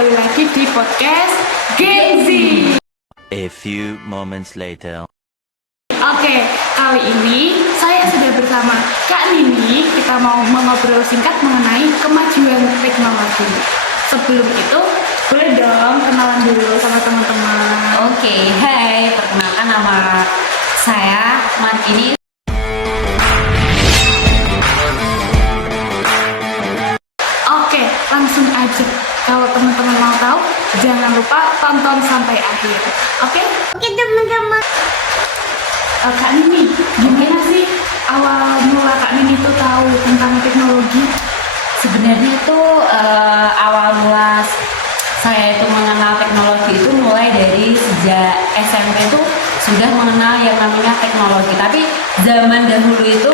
kembali lagi di podcast Gen Z. A few moments later. Oke, kali ini saya sudah bersama Kak Nini. Kita mau mengobrol singkat mengenai kemajuan teknologi. Sebelum itu, boleh dong kenalan dulu sama teman-teman. Oke, hai, perkenalkan nama saya Martini. Oke, langsung aja. Kalau teman-teman mau tahu, jangan lupa tonton sampai akhir. Oke? Oke, teman-teman. Kak Nini, gimana sih awal mula Kak Nini tuh tahu tentang teknologi? Sebenarnya tuh awal mula saya itu mengenal teknologi itu mulai dari sejak SMP tuh sudah mengenal yang namanya teknologi. Tapi zaman dahulu itu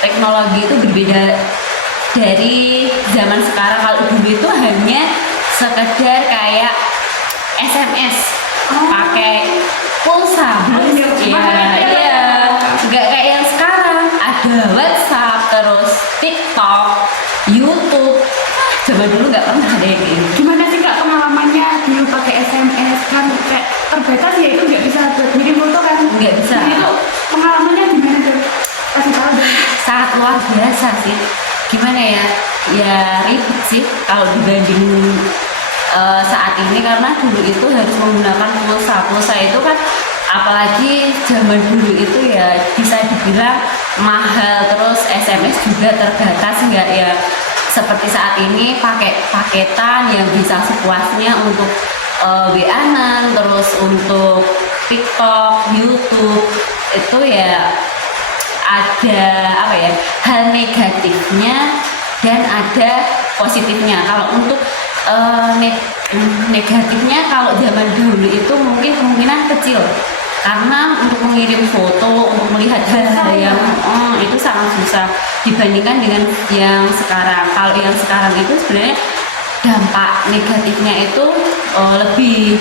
teknologi itu berbeda dari zaman sekarang. Kalau dulu itu hanya sekedar kayak SMS, pakai pulsa, nggak kayak yang sekarang ada WhatsApp, terus TikTok, YouTube. Zaman dulu nggak pernah ada yang gitu. Gimana sih Kak pengalamannya dulu pakai SMS kan kayak terbatas ya, itu nggak bisa buat ngirim foto kan? Nggak bisa. Nah, itu pengalamannya gimana tuh? Kasih tahu dong. Sangat luar biasa sih. Gimana ya? Ya ribet sih kalau dibanding saat ini, karena dulu itu harus menggunakan pulsa. Pulsa itu kan apalagi zaman dulu itu ya bisa dibilang mahal, terus SMS juga terbatas, nggak ya seperti saat ini pakai paketan yang bisa sepuasnya untuk WA-an, terus untuk TikTok, YouTube. Itu ya ada apa ya, hal negatifnya dan ada positifnya. Kalau untuk negatifnya, kalau zaman dulu itu mungkin kemungkinan kecil, karena untuk mengirim foto, untuk melihat hal-hal yang itu sangat susah dibandingkan dengan yang sekarang. Kalau yang sekarang itu sebenarnya dampak negatifnya itu lebih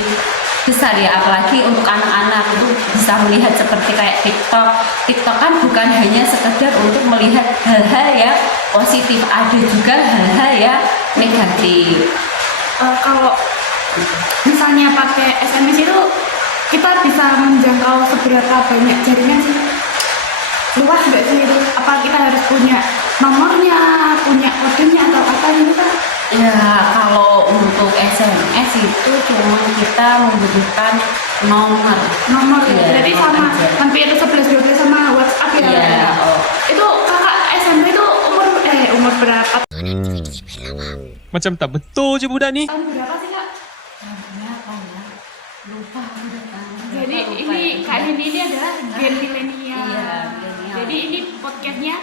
besar ya, apalagi untuk anak-anak itu bisa melihat seperti kayak TikTok. TikTok kan bukan hanya sekedar untuk melihat hal-hal yang positif, ada juga hal-hal yang negatif. Kalau misalnya pakai SMS itu kita bisa menjangkau seberapa banyak jaringan sih? Luas nggak sih itu? Apa kita harus punya nomornya, punya kodenya atau apa gitu kan? Ya, kalau untuk SMS itu cuma kita membutuhkan nomor. Nomor ya, Iya, berarti nomor sama aja. hampir 11-12 sama WhatsApp ya? Iya, Itu kakak SMP itu umur berapa? Macam tak betul je budak ni. Tahun berapa sih Kak? Berapa ya? Lupa udah kan. Jadi Lupa ini ya. Kak Nini ini adalah Gen Milenial. Iya, milenial. Jadi ini podcastnya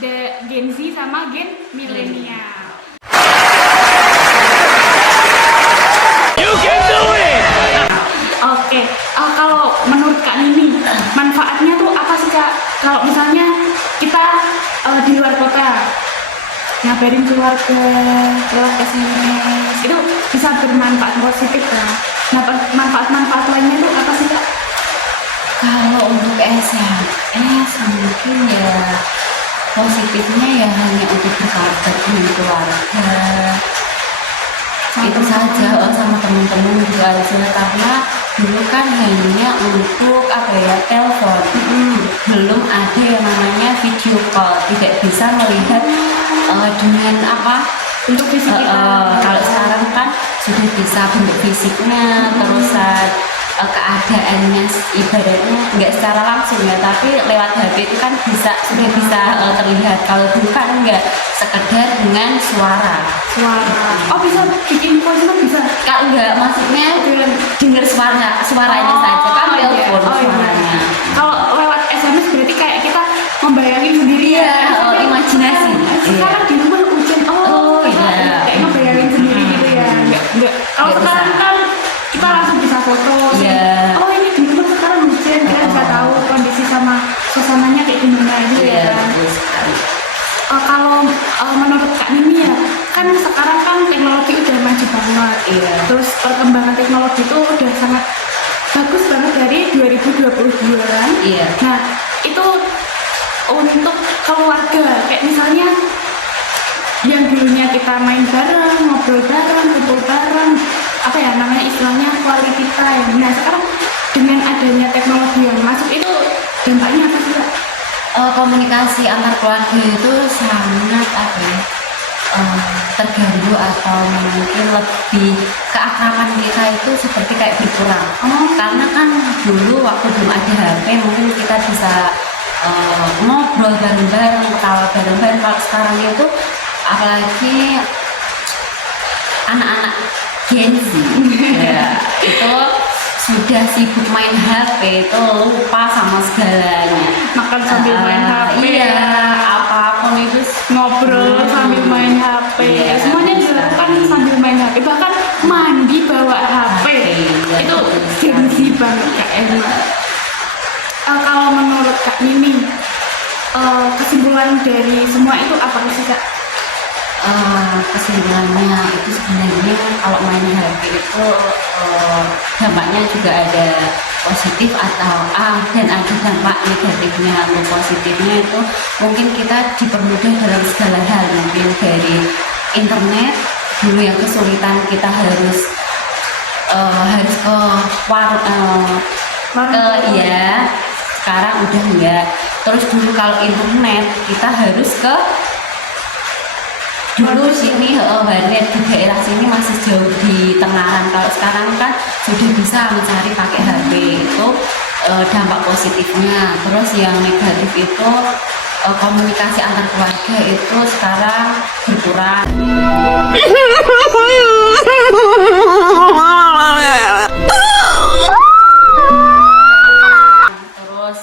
The Gen Z sama Gen Milenial. You can do it. Oke, kalau menurut Kak Nini manfaatnya tuh apa sih Kak? Kalau misalnya kita di luar kota ngabarin keluarga lewat SMS itu bisa bermanfaat positif kan? Nah, manfaat-manfaat lainnya tuh apa sih Kak? Kalau untuk SMS mungkin ya positifnya ya hanya untuk berkabar dengan keluarga. Itu saja, sama teman-teman juga aja, karena dulu kan hanya untuk apa ya, telepon, belum ada yang namanya video call, tidak bisa melihat dengan apa Untuk fisik kita. kalau sekarang kan sudah bisa bentuk fisiknya, terus keadaannya ibaratnya nggak secara langsung ya, tapi lewat HP itu kan sudah bisa terlihat. Kalau dulu kan nggak, sekedar dengan suara. Oh, bisa bikin voice note bisa? Kalau nggak, maksudnya dengar suaranya saja kan, telepon suaranya. Kalau lewat SMS berarti kayak kita membayangin sendiri Iya, ya. imajinasi. Sekarang di rumah hujan, Iya. kayak ngebayangin sendiri gitu ya. Enggak. Kalau Nggak sekarang bisa. kan kita langsung bisa foto. Iya. Oh, ini di rumah sekarang hujan, kita bisa tahu kondisi sama suasananya kayak gimana gitu Iya, ya. betul sekali. Kalau menurut Kak Nini ya, kan sekarang kan teknologi udah maju banget. Iya. Terus perkembangan teknologi itu udah sangat bagus banget dari 2022. Iya. Nah, itu untuk keluarga, kayak misalnya yang dulunya kita main bareng, ngobrol bareng, kumpul bareng, komunikasi antar keluarga itu sangat terganggu atau mungkin lebih keakraban kita itu seperti kayak berkurang. Karena kan dulu waktu belum ada HP mungkin kita bisa ngobrol bareng-bareng, ketawa bareng-bareng. Kalau sekarang itu apalagi anak-anak Gen Z ya, itu sudah sibuk main HP, itu lupa sama segalanya. Makan sambil main HP. Iya, apapun itu Ngobrol sambil main HP. Iya. Semuanya dilakukan sambil main HP. Bahkan mandi bawa HP. Iya. Itu gengsi banget Kak Emma. Kalau menurut Kak Nini, kesimpulan dari semua itu apa sih Kak? Kesimpulannya itu sebenarnya kalau main HP itu dampaknya juga ada positif atau dan ada dampak negatifnya. Untuk positifnya itu mungkin kita dipermudah dalam segala hal, mungkin dari internet dulu yang kesulitan kita harus ke iya, sekarang udah enggak. Terus dulu kalau internet kita harus ke dulu sini warnet di daerah sini masih jauh di Tengaran. Kalau sekarang kan sudah bisa mencari pakai HP, itu dampak positifnya. Terus yang negatif itu komunikasi antar keluarga itu sekarang berkurang. Terus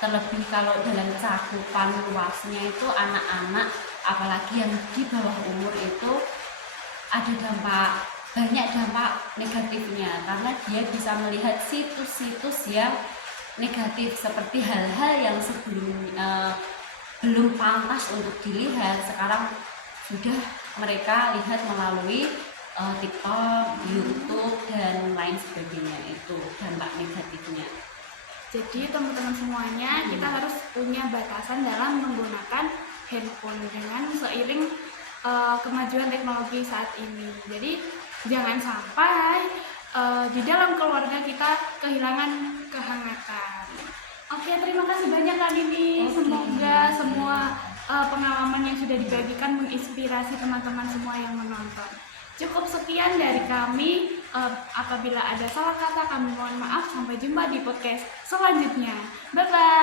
terlebih kalau dalam cakupan luasnya itu anak-anak apalagi yang di bawah umur itu ada banyak dampak negatifnya, karena dia bisa melihat situs-situs yang negatif seperti hal-hal yang sebelumnya belum pantas untuk dilihat, sekarang sudah mereka lihat melalui TikTok, YouTube dan lain sebagainya. Itu dampak negatifnya. Jadi teman-teman semuanya kita harus punya batasan dalam menggunakan handphone dengan seiring kemajuan teknologi saat ini. Jadi jangan sampai di dalam keluarga kita kehilangan kehangatan. Oke, terima kasih banyak Kak Nini. Semoga semua pengalaman yang sudah dibagikan menginspirasi teman-teman semua yang menonton. Cukup sekian dari kami. Apabila ada salah kata kami mohon maaf. Sampai jumpa di podcast selanjutnya. Bye bye.